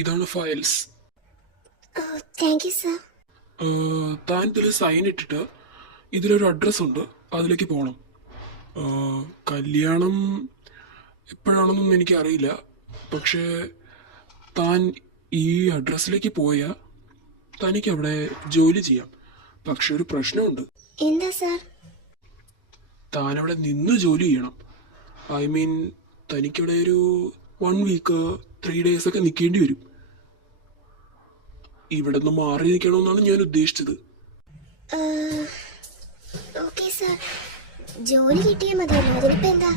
ഇതാണ് files. Thank you sir. താൻ ഇതിൽ സൈൻ ഇട്ടിട്ട് ഇതിലൊരു അഡ്രസ്സ് ഉണ്ട്, അതിലേക്ക് പോകണം. കല്യാണം എപ്പോഴാണെന്നൊന്നും എനിക്കറിയില്ല, പക്ഷേ താൻ ഈ അഡ്രസ്സിലേക്ക് പോയാൽ തനിക്ക് അവിടെ ജോലി ചെയ്യാം. പക്ഷെ ഒരു പ്രശ്നമുണ്ട്. എന്താ സർ? താൻ അവിടെ നിന്ന് ജോലി ചെയ്യണം. ഐ മീൻ തനിക്കിവിടെ ഒരു 1 വീക്ക് 3 days ഒക്കെ നിൽക്കേണ്ടി വരും. ഇവിടെ നിന്ന് മാറി നിൽക്കണമെന്നാണ് ഞാൻ ഉദ്ദേശിച്ചത്. ഓക്കെ സർ, ജോലി കിട്ടിയാൽ മതിയല്ലോ, അതിനിപ്പോൾ എന്താ.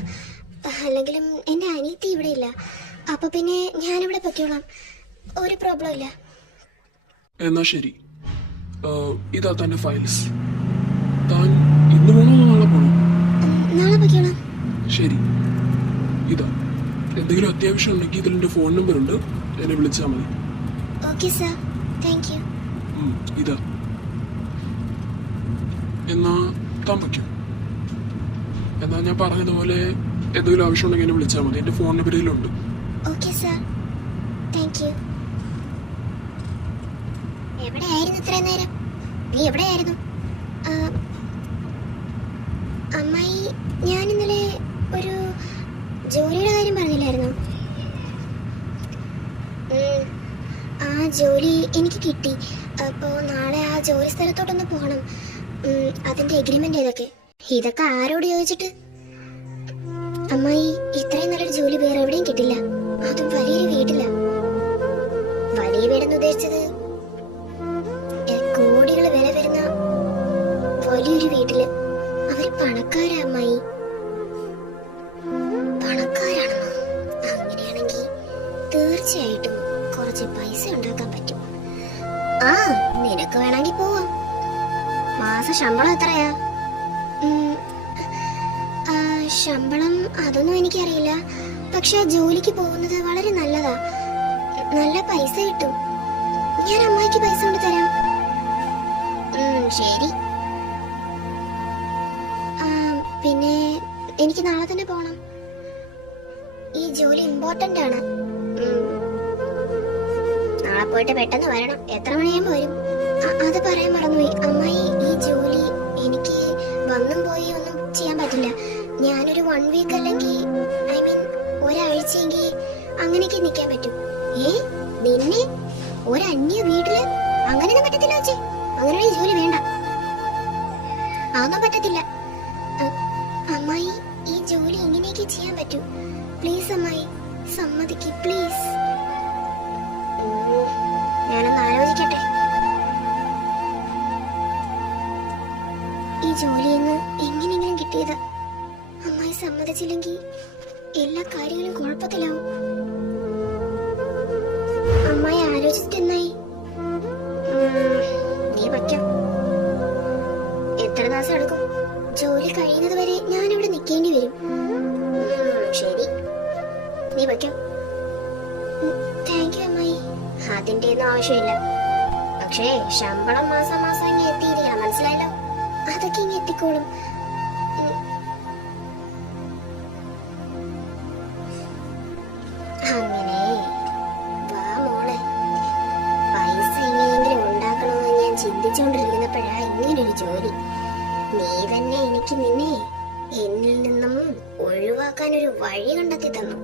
അല്ലെങ്കിലും എൻ്റെ അനിയത്തി ഇവിടെ ഇല്ല, അപ്പോൾ പിന്നെ ഞാനിവിടെ പൊയ്ക്കോളാം, ഒരു പ്രോബ്ലം ഇല്ല. എന്നാ ശരി, ഇതാ തൻ്റെ ഫയൽസ്. താൻ ഇന്ന് പോകണോ നാളെ പോകണോ? നാളെ പൊയ്ക്കോളാം. ശരി, ഇതാ. എന്തെങ്കിലും അത്യാവശ്യം ഉണ്ടെങ്കിൽ ഇതിൽ എൻ്റെ ഫോൺ നമ്പർ ഉണ്ട്, എന്നെ വിളിച്ചാൽ മതി. Okay sir, thank you. ഇതാ, എന്നാ താൻ വയ്ക്കും. എന്നാ ഞാൻ പറഞ്ഞതുപോലെ എന്തെങ്കിലും ആവശ്യം ഉണ്ടെങ്കിൽ എന്നെ വിളിച്ചാൽ മതി, എൻ്റെ ഫോൺ നമ്പർ ഇതിലുണ്ട്. Okay sir, thank you. എവിടെയായിരുന്നു ഇത്രയും നേരം? നീ എവിടെയായിരുന്നു? അമ്മായി, ഞാൻ ഇന്നലെ ഒരു ജോലിയുടെ കാര്യം പറഞ്ഞില്ലായിരുന്നു? ആ ജോലി എനിക്ക് കിട്ടി. അപ്പോൾ നാളെ ആ ജോലി സ്ഥലത്തോട്ടൊന്ന് പോകണം. അതിൻ്റെ എഗ്രിമെൻ്റ് ഇതൊക്കെ ആരോട് ചോദിച്ചിട്ട്? അമ്മായി, ഇത്രയും നല്ലൊരു ജോലി വേറെ എവിടെയും കിട്ടില്ല, അതും വലിയൊരു വീട്ടില്ല. വലിയ വീടെന്ന് ഉദ്ദേശിച്ചത് കോടികൾ വില വരുന്ന വലിയൊരു വീട്ടില്. അവര് പണക്കാരാ അമ്മായി, പണക്കാരാണെന്നോ? അങ്ങനെയാണെങ്കിൽ തീർച്ചയായിട്ടും കുറച്ച് പൈസ ഉണ്ടാക്കാൻ പറ്റും. ആ, നിനക്ക് വേണമെങ്കിൽ പോവാം. മാസ ശമ്പളം എത്രയാ? ശമ്പളം അതൊന്നും എനിക്കറിയില്ല, പക്ഷെ ആ ജോലിക്ക് പോകുന്നത് വളരെ നല്ലതാ, നല്ല പൈസ കിട്ടും. ഞാൻ അമ്മായിക്ക് പൈസ കൊണ്ട് തരാം. ശരി. പിന്നെ എനിക്ക് നാളെ തന്നെ പോണം. ഈ ജോലി ഇമ്പോർട്ടന്റ് ആണ്. നാളെ പോയിട്ട് പെട്ടെന്ന് വരണം. എത്ര മണിയാകുമ്പോൾ വരും? അത് പറയാൻ മറന്നുപോയി. അമ്മായി, ഈ ജോലി എനിക്ക് വന്നും പോയി ഒന്നും ചെയ്യാൻ പറ്റില്ല. ഞാനൊരു 1 വീക്ക് അല്ലെങ്കിൽ ഐ മീൻ ഒരാഴ്ചയെങ്കിൽ അങ്ങനെയൊക്കെ നിൽക്കാൻ പറ്റും. നിന്നെ ഒരു അന്യ വീട്ടില് അങ്ങനെയൊന്നും പറ്റത്തില്ല വെച്ചേ. അങ്ങനെ ജോലി വേണ്ട, അതൊന്നും പറ്റത്തില്ല. അമ്മായി, ഈ ജോലി ഇങ്ങനെയൊക്കെ ചെയ്യാൻ പറ്റൂ. പ്ലീസ് അമ്മായി, സമ്മതിക്ക് പ്ലീസ്. ഞാനൊന്ന് ആലോചിക്കട്ടെ. ഈ ജോലിയിൽ നിന്ന് എങ്ങനെയെങ്കിലും കിട്ടിയത്. അമ്മായി സമ്മതിച്ചില്ലെങ്കിൽ എല്ലാ കാര്യങ്ങളും കുഴപ്പത്തിലാവും. അമ്മായി ആലോചിച്ചിട്ട് എന്നായി? നീ വയ്ക്കാം. എത്ര ദിവസം എടുക്കും? ജോലി കഴിയുന്നത് വരെ ഞാനിവിടെ നിൽക്കേണ്ടി വരും. ശരി, നീ വയ്ക്കാം. താങ്ക് യു അമ്മായി. അതിൻ്റെ ഒന്നും ആവശ്യമില്ല. പക്ഷേ ശമ്പളം മാസം മാസം ഇങ്ങനെ എത്തിയിരിക്കണം, മനസ്സിലായല്ലോ? അതൊക്കെ ഇങ്ങനെ എത്തിക്കോളും. അങ്ങനെ വാ മോളെ. പൈസ എങ്ങനെയെങ്കിലും ഉണ്ടാക്കണമെന്ന് ഞാൻ ചിന്തിച്ചുകൊണ്ടിരിക്കുന്നപ്പോഴാ ഇങ്ങനൊരു ജോലി. നീ തന്നെ എനിക്ക് നിന്നെ എന്നിൽ നിന്നും ഒഴിവാക്കാൻ ഒരു വഴി കണ്ടെത്തി തന്നു.